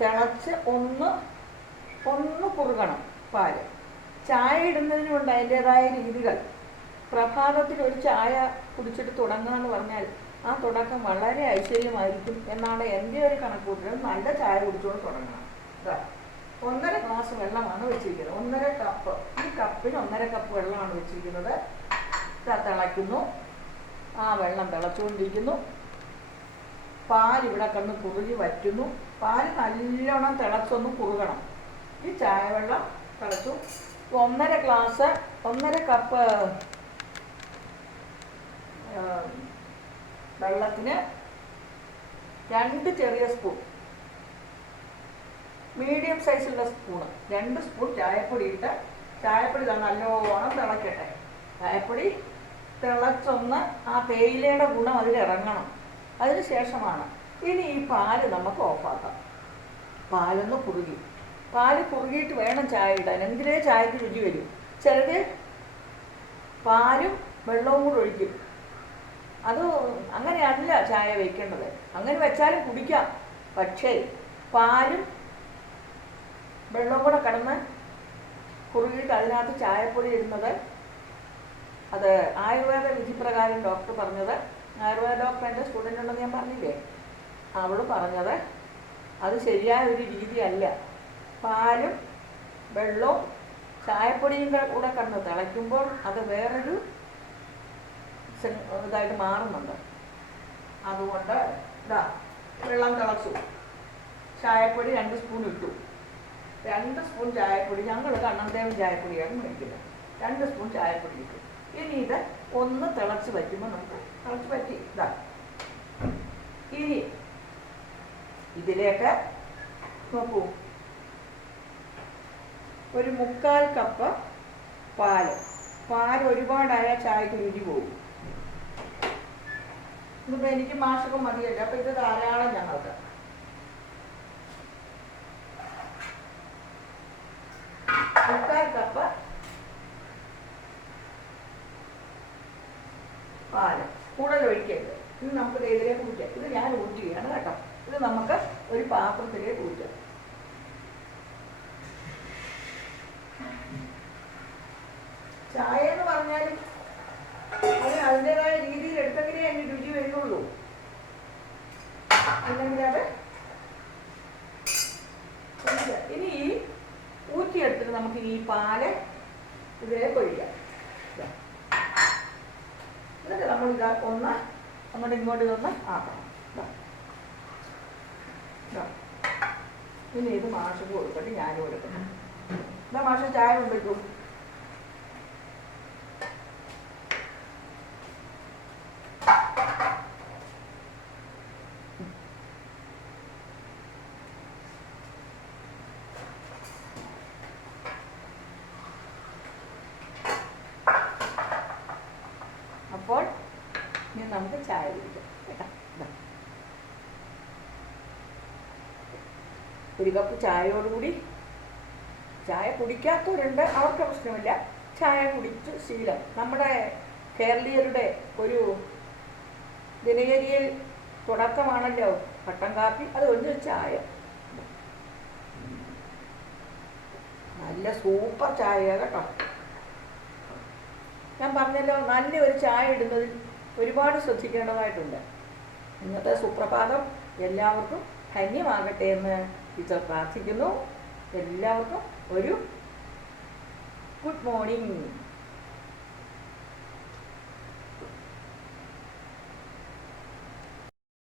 തിളച്ച് ഒന്ന് കുറുകണം പാല്. ചായ ഇടുന്നതിനുമുണ്ട് അതിൻ്റേതായ രീതികൾ. പ്രഭാതത്തിൽ ഒരു ചായ കുടിച്ചിട്ട് തുടങ്ങുക എന്ന് പറഞ്ഞാൽ ആ തുടക്കം വളരെ ഐശ്വര്യമായിരിക്കും എന്നാണ് എൻ്റെ ഒരു കണക്കൂട്ടൽ. നല്ല ചായ കുടിച്ചുകൊണ്ട് തുടങ്ങണം. 1.5 ഗ്ലാസ് വെള്ളമാണ് വെച്ചിരിക്കുന്നത്. 1.5 കപ്പ്. ഈ കപ്പിന് 1.5 കപ്പ് വെള്ളമാണ് വെച്ചിരിക്കുന്നത്. തിളയ്ക്കുന്നു. ആ വെള്ളം തിളച്ചുകൊണ്ടിരിക്കുന്നു. പാലിവിടെ കണ്ണ് കുറുകി വറ്റുന്നു. പാല് നല്ലോണം തിളച്ചൊന്ന് കുറുകണം. ഈ ചായവെള്ളം തിളച്ചു. 1.5 കപ്പ് വെള്ളത്തിന് 2 ചെറിയ സ്പൂൺ, മീഡിയം സൈസുള്ള സ്പൂണ് 2 സ്പൂൺ ചായപ്പൊടി ഇട്ട്, ചായപ്പൊടി നല്ലോണം തിളക്കട്ടെ. ചായപ്പൊടി തിളച്ചൊന്ന് ആ തേയിലയുടെ ഗുണം അതിലിറങ്ങണം. അതിന് ശേഷമാണ് ഇനി ഈ പാല് നമുക്ക് ഓഫാക്കാം. പാലൊന്ന് കുറുകി, പാല് കുറുകിയിട്ട് വേണം ചായ ഇടാൻ, എങ്കിലേ ചായക്ക് രുചി വരും. ചിലർ പാലും വെള്ളവും കൂടെ ഒഴിക്കും. അത് അങ്ങനെയല്ല ചായ വയ്ക്കേണ്ടത്. അങ്ങനെ വെച്ചാലും കുടിക്കാം. പക്ഷേ പാലും വെള്ളവും കൂടെ കിടന്ന് കുറുകിയിട്ട് അതിനകത്ത് ചായപ്പൊടി ഇടുന്നത്, അത് ആയുർവേദ വിധിപ്രകാരം ഡോക്ടർ പറഞ്ഞത്, ആയുർവേദ ഡോക്ടർ എൻ്റെ സ്റ്റുഡൻ്റ് ഉണ്ടെന്ന് ഞാൻ പറഞ്ഞില്ലേ, അവൾ പറഞ്ഞത് അത് ശരിയായ ഒരു രീതിയല്ല. പാലും വെള്ളവും ചായപ്പൊടിയും കൂടെ കിടന്ന് തിളയ്ക്കുമ്പോൾ അത് വേറൊരു ഇതായിട്ട് മാറുന്നുണ്ട്. അതുകൊണ്ട് വെള്ളം തിളച്ചു, ചായപ്പൊടി 2 സ്പൂൺ ഇട്ടു. 2 സ്പൂൺ ചായപ്പൊടി, ഞങ്ങൾ കണ്ണന്തേവൻ ചായപ്പൊടിയാണ് മേടിക്കുന്നത്. 2 സ്പൂൺ ചായപ്പൊടി ഇട്ടു. ഇനി ഇത് ഒന്ന് തിളച്ച് വയ്ക്കുമ്പോൾ നമുക്ക് തിളച്ച് വറ്റി ഇനി ഇതിലേക്ക് നോക്കൂ, ഒരു 3/4 കപ്പ് പാല്. പാൽ ഒരുപാടായ ചായക്ക് രുചി പോകും. ഇതിപ്പോൾ എനിക്ക് മാഷകം മതിയല്ല, അപ്പം ഇത് ധാരാളം ഞങ്ങൾക്ക്. മുക്കാൽ കപ്പ് പാല്, കൂടുതൽ ഒഴിക്കരുത്. ഇത് നമുക്ക് ഇതിലേക്ക് ഊറ്റാം. ഇത് ഞാൻ ഊറ്റുകയാണ് കേട്ടോ. ഇത് നമുക്ക് ഒരു പാത്രത്തിലേക്ക് ഊറ്റാം. ചായ എന്ന് പറഞ്ഞാൽ അത് അതിൻ്റെതായ രീതിയിൽ എടുത്തെങ്കിലേ അതിന് രുചി വരുന്നുള്ളൂ. അല്ലെങ്കിൽ അത് ഇനി ഈ ഊറ്റിയെടുത്തിട്ട് നമുക്ക് ഈ പാല് ഇതിലേക്ക് ഒഴിക്കാം. എന്നിട്ട് നമ്മൾ ഇത് ഒന്ന് അങ്ങോട്ട് ഇങ്ങോട്ട് ഒന്ന് ആക്കണം. ഇനി ഇത് മാഷക്ക് കൊടുക്കട്ടെ, ഞാനും കൊടുക്കണം. എന്താ മാഷ ചായ കൊണ്ടിട്ടു? അപ്പോൾ ഇനി നമുക്ക് ചായ കുടിക്കാം കേട്ടോ. 1 കപ്പ് ചായയോടുകൂടി, ചായ കുടിക്കാത്തവരുണ്ട്, അവർക്ക് പ്രശ്നമില്ല. ചായ കുടിച്ച് ശീലം നമ്മുടെ കേരളീയരുടെ ഒരു ദിനചര്യയിൽ തുടക്കമാണല്ലോ കട്ടൻ കാപ്പി. അത് ഒരു ചായ, നല്ല സൂപ്പർ ചായ കേട്ടോ. ഞാൻ പറഞ്ഞല്ലോ, നല്ലൊരു ചായ ഇടുന്നതിൽ ഒരുപാട് ശ്രദ്ധിക്കേണ്ടതായിട്ടുണ്ട്. ഇന്നത്തെ സുപ്രഭാതം എല്ലാവർക്കും ധന്യമാകട്ടെ എന്ന് ടീച്ചർ പ്രാർത്ഥിക്കുന്നു. എല്ലാവർക്കും ഒരു ഗുഡ് മോർണിംഗ്.